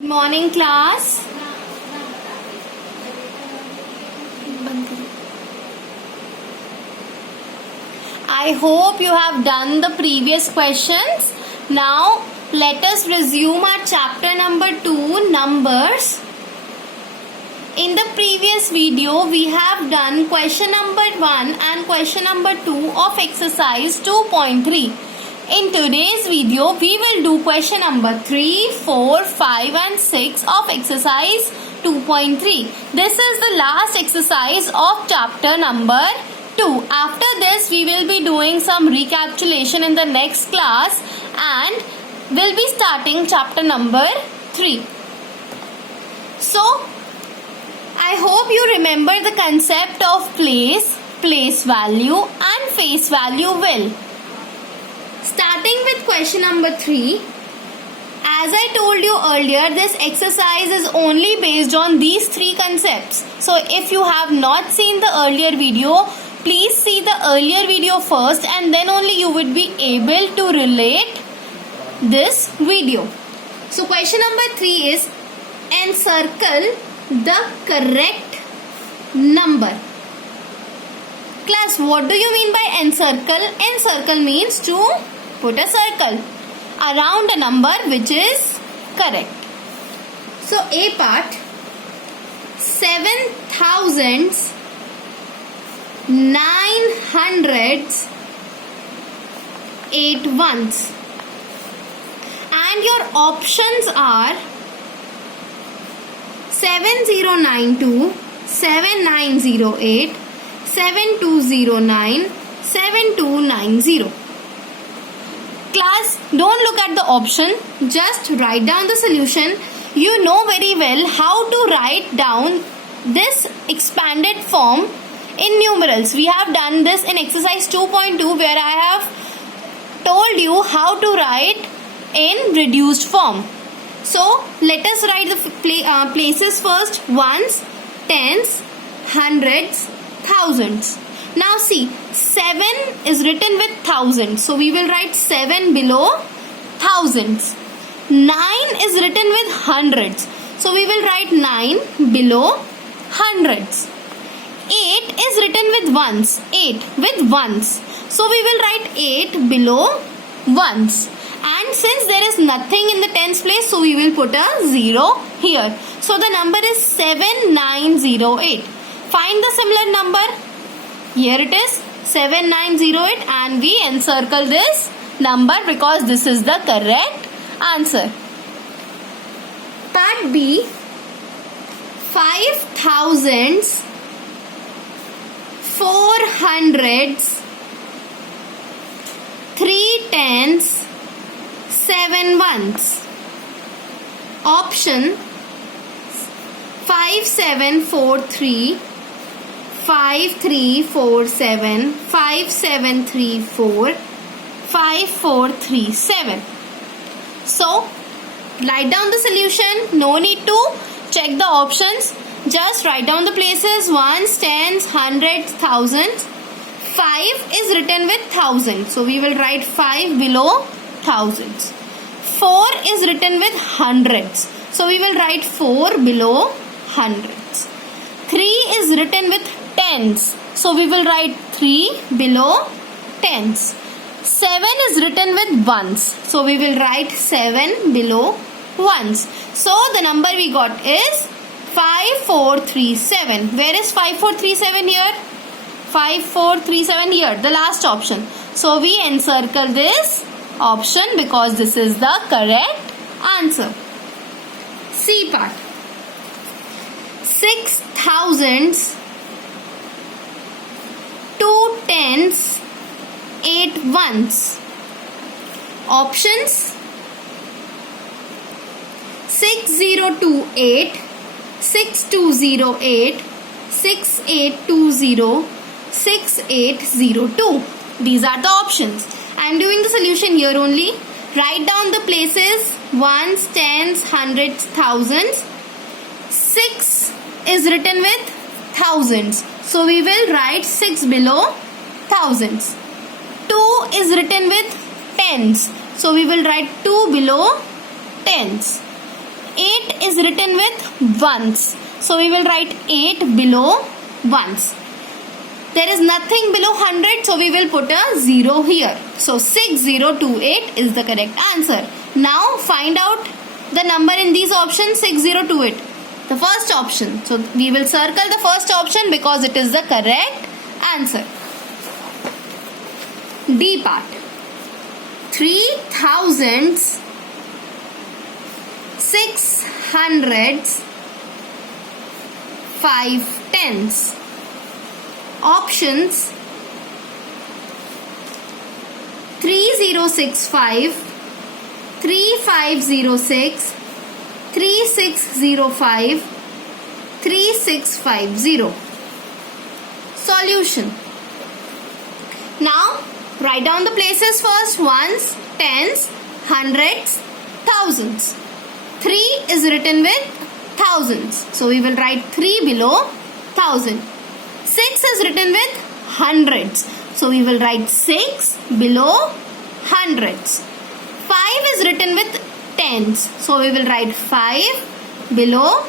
Good morning, class. I hope you have done the previous questions. Now let us resume our chapter number 2, numbers. In the previous video we have done question number 1 and question number 2 of exercise 2.3. In today's video, we will do question number 3, 4, 5 and 6 of exercise 2.3. This is the last exercise of chapter number 2. After this, we will be doing some recapitulation in the next class and we'll be starting chapter number 3. So, I hope you remember the concept of place value and face value well. Starting with question number 3, as I told you earlier, this exercise is only based on these 3 concepts. So if you have not seen the earlier video, please see the earlier video first and then only you would be able to relate this video. So question number 3 is encircle the correct number. Class, what do you mean by encircle? Encircle means to put a circle around a number which is correct. So A part, 7,000s, 900s, 8 ones. And your options are 7092, 7908, 7209, 7290. Class, don't look at the option, just write down the solution. You know very well how to write down this expanded form in numerals. We have done this in exercise 2.2 where I have told you how to write in reduced form. So, let us write the places first. Ones, tens, hundreds, thousands. Now see, 7 is written with thousands. So we will write 7 below thousands. 9 is written with hundreds. So we will write 9 below hundreds. 8 is written with ones. 8 with ones. So we will write 8 below ones. And since there is nothing in the tens place, so we will put a 0 here. So the number is 7908. Find the similar number. Here it is 7908 and we encircle this number because this is the correct answer. Part B, 5,000s, 400s, 3 tens, 7 ones. Option 5743, 5347, 5734, 5437. So, write down the solution. No need to check the options. Just write down the places. Ones, tens, hundreds, thousands. 5 is written with thousand. So, we will write 5 below thousands. 4 is written with hundreds. So, we will write 4 below hundreds. 3 is written with tens. So we will write 3 below tens. 7 is written with ones. So we will write 7 below ones. So the number we got is 5437. Where is 5437 here? 5437 here, the last option. So we encircle this option because this is the correct answer. C part. 6,000s, 2 tens, 8 ones. Options 6028, 6208, 6820, 6802. These are the options. I am doing the solution here only. Write down the places. Ones, tens, hundreds, thousands. 6 is written with thousands. So we will write 6 below thousands. 2 is written with tens. So we will write 2 below tens. 8 is written with ones. So we will write 8 below ones. There is nothing below 100, so we will put a 0 here. So 6028 is the correct answer. Now find out the number in these options. 6028. The first option. So we will circle the first option because it is the correct answer. D part. 3000s, 600s, 5 tens. Options: 3065, 3506, 3605, 3650. Solution. Now write down the places first. Ones, tens, hundreds, thousands. 3 is written with thousands, so we will write 3 below 1000. 6 is written with hundreds, so we will write 6 below hundreds. 5 is written with tens, so we will write 5 below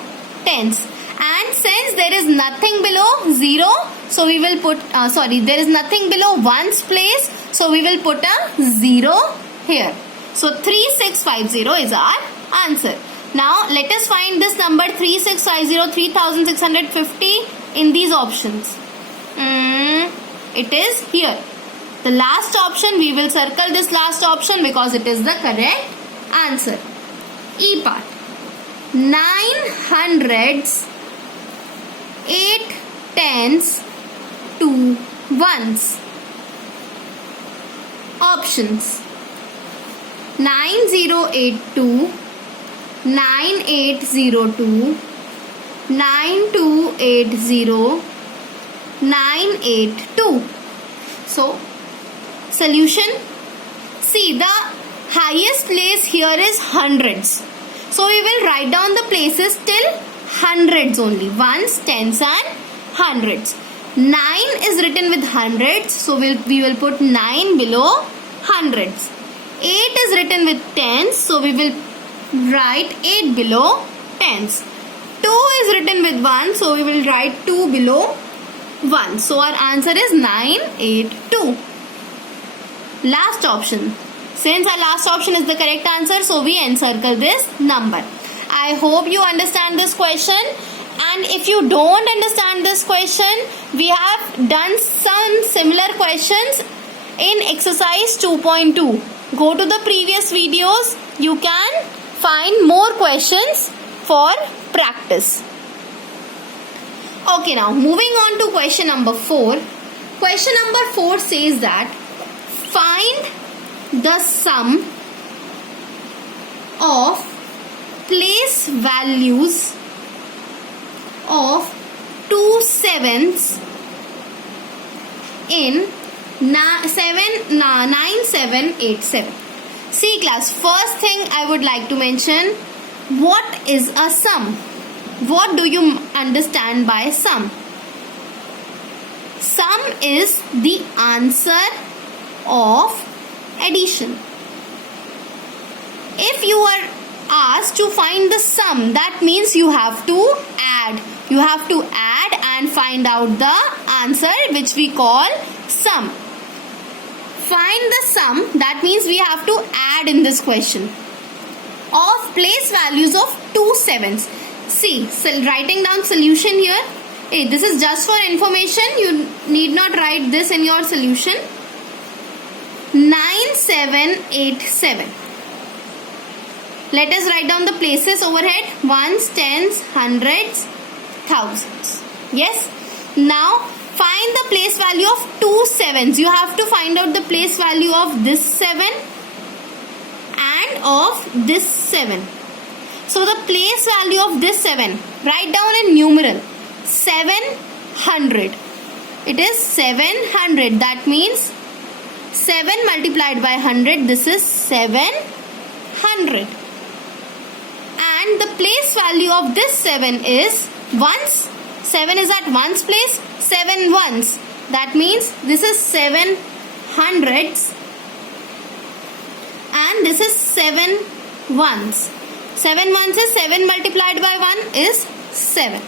tens. And since there is nothing below 0, so we will put there is nothing below ones place, so we will put a 0 here. So 3650 is our answer. Now let us find this number 3650, 3650 in these options. It is here. The last option, we will circle this last option because it is the correct answer. E part. 900s, 8 tens, 2 ones. Options: 9082, 9802, 9280, 982. So, solution. See, the highest place here is hundreds. So, we will write down the places till hundreds only. Ones, tens and hundreds. 9 is written with hundreds. So, we will put 9 below hundreds. 8 is written with tens. So, we will write 8 below tens. 2 is written with 1. So, we will write 2 below 1. So, our answer is 982. Last option. Since our last option is the correct answer, so we encircle this number. I hope you understand this question. And if you don't understand this question, we have done some similar questions in exercise 2.2. Go to the previous videos. You can find more questions for practice. Okay, now moving on to question number 4. Question number 4 says that find the sum of place values of 2 sevens in 9787. See class, first thing I would like to mention, what is a sum? What do you understand by sum? Sum is the answer of addition. If you are asked to find the sum, that means you have to add. You have to add and find out the answer, which we call sum. Find the sum, that means we have to add in this question, of place values of 2 sevens. See, writing down solution here. Hey, this is just for information. You need not write this in your solution. 9787. Let us write down the places overhead. Ones, tens, hundreds, thousands. Yes. Now find the place value of 2 sevens. You have to find out the place value of this 7 and of this 7. So the place value of this 7, write down in numeral, 700. It is 700. That means 7 multiplied by 100. This is 700. And the place value of this 7 is ones. 7 is at ones place. 7 ones. That means this is 7 hundreds. And this is 7 ones. 7 ones is 7 multiplied by 1 is 7.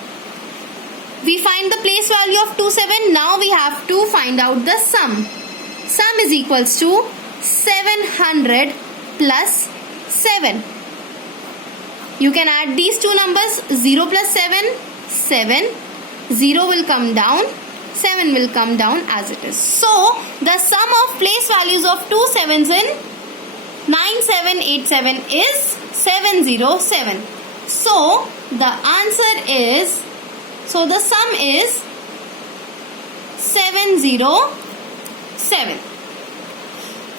We find the place value of 2, 7. Now we have to find out the sum. Sum is equals to 700 plus 7. You can add these two numbers. 0 plus 7, 7. 0 will come down. 7 will come down as it is. So, the sum of place values of two 7s in 9787 is 707. So, the answer is, so the sum is 707.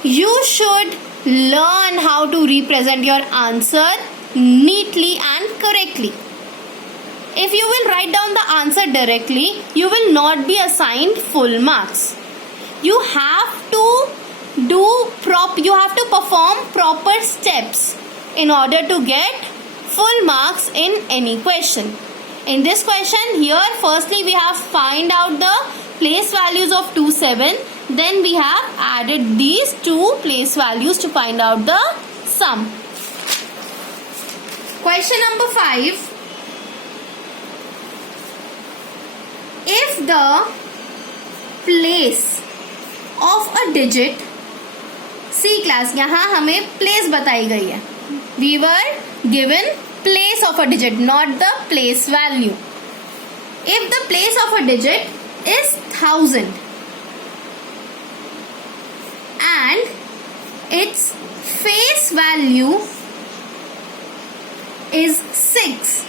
You should learn how to represent your answer neatly and correctly. If you will write down the answer directly, you will not be assigned full marks. You have to perform proper steps in order to get full marks in any question. In this question here, firstly we have find out the place values of 2, 7. Then we have added these two place values to find out the sum. Question number 5. If the place of a digit, C class, यहाँ हमें place बताई गई है. We were given place of a digit, not the place value. If the place of a digit is 1000 and its face value is 6,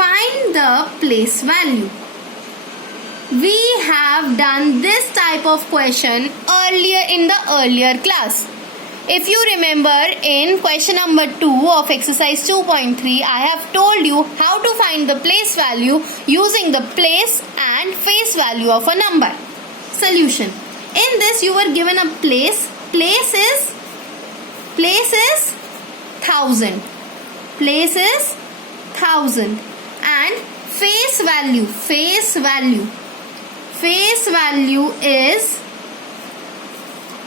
find the place value. We have done this type of question earlier in the earlier class. If you remember, in question number 2 of exercise 2.3, I have told you how to find the place value using the place and face value of a number. Solution. In this you were given a place. Place is 1000. Place is 1000 and face value is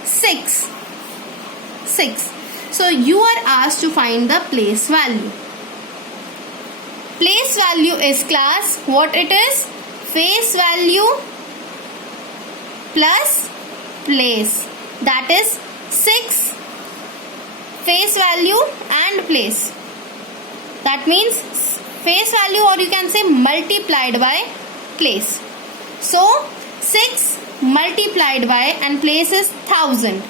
6. So you are asked to find the place value. Place value is class, what it is? Face value plus place, that is 6 face value and place. That means face value, or you can say multiplied by place. So 6 multiplied by and place is 1000.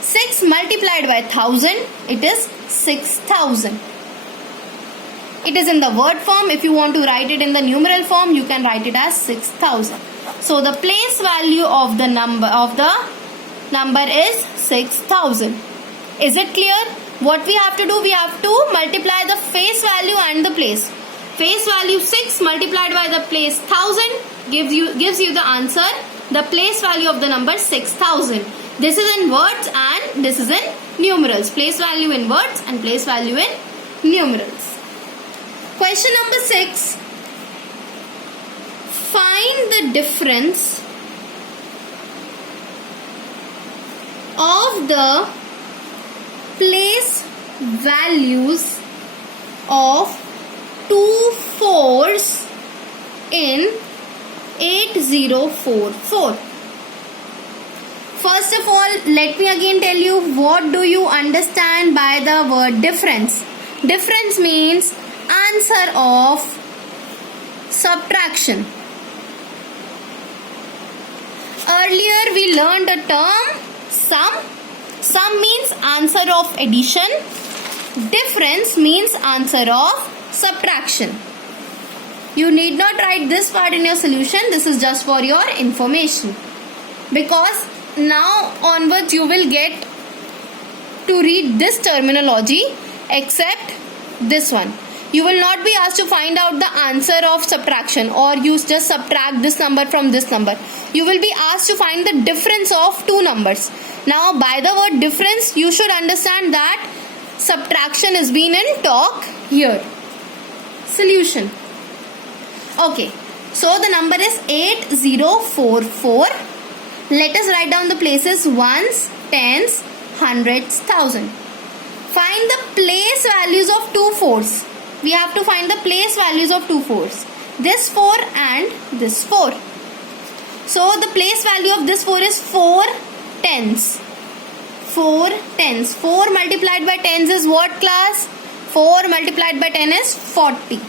6 multiplied by 1000, it is 6000. It is in the word form. If you want to write it in the numeral form, you can write it as 6000. So the place value of the number is 6000. Is it clear? What we have to do? We have to multiply the face value and the place. Face value 6 multiplied by the place 1000 gives you the answer. The place value of the number 6000. This is in words and this is in numerals. Place value in words and place value in numerals. Question number 6. Find the difference of the place values of 2 4s in 8044. First of all, let me again tell you, what do you understand by the word difference? Difference means answer of subtraction. Earlier we learned the term sum. Sum means answer of addition. Difference means answer of subtraction. You need not write this part in your solution. This is just for your information. Because now onwards you will get to read this terminology except this one. You will not be asked to find out the answer of subtraction or you just subtract this number from this number. You will be asked to find the difference of two numbers. Now by the word difference, you should understand that subtraction is being in talk here. Solution. Okay, so the number is 8044. Let us write down the places: ones, tens, hundreds, thousand. Find the place values of two fours. We have to find the place values of two fours. This 4 and this 4. So the place value of this 4 is 4 tens. 4 tens. 4 multiplied by tens is what, class? 4 multiplied by 10 is 40.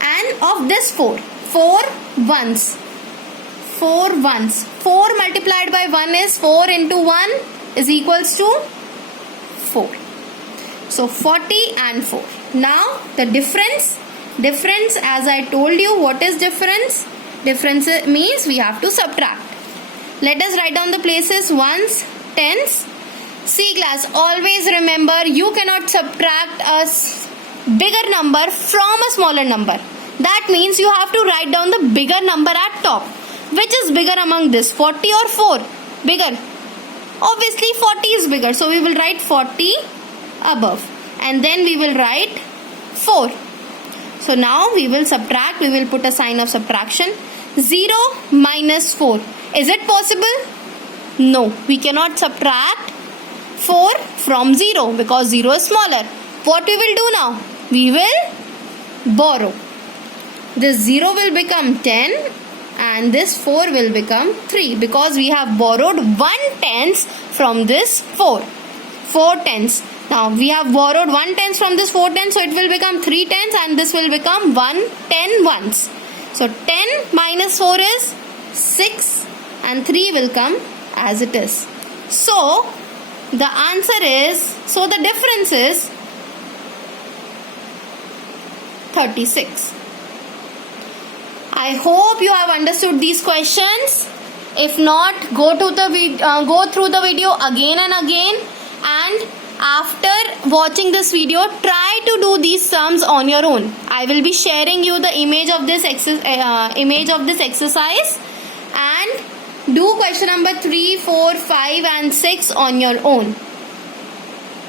And of this 4 ones. 4 ones. 4 multiplied by 1 is 4 into 1 is equals to 4. So 40 and 4. Now the difference as I told you, what is difference? Difference means we have to subtract. Let us write down the places, ones, tens. See class, always remember you cannot subtract a bigger number from a smaller number. That means you have to write down the bigger number at top. Which is bigger among this, 40 or 4? Bigger. Obviously 40 is bigger. So we will write 40 above. And then we will write 4. So now we will subtract. We will put a sign of subtraction. 0 minus 4. Is it possible? No. We cannot subtract 4 from 0 because 0 is smaller. What we will do now? We will borrow. This 0 will become 10 and this 4 will become 3 because we have borrowed 1 tenth from this 4. 4 tenths. Now we have borrowed 1 tenth from this 4 tenths, so it will become 3 tenths and this will become 1 10 ones. So 10 minus 4 is 6 and 3 will come as it is. So the answer is, so the difference is 36. I hope you have understood these questions. If not, go through the video again and again, and after watching this video, try to do these sums on your own. I will be sharing you the image of this exercise, and do question number 3, 4, 5 and 6 on your own.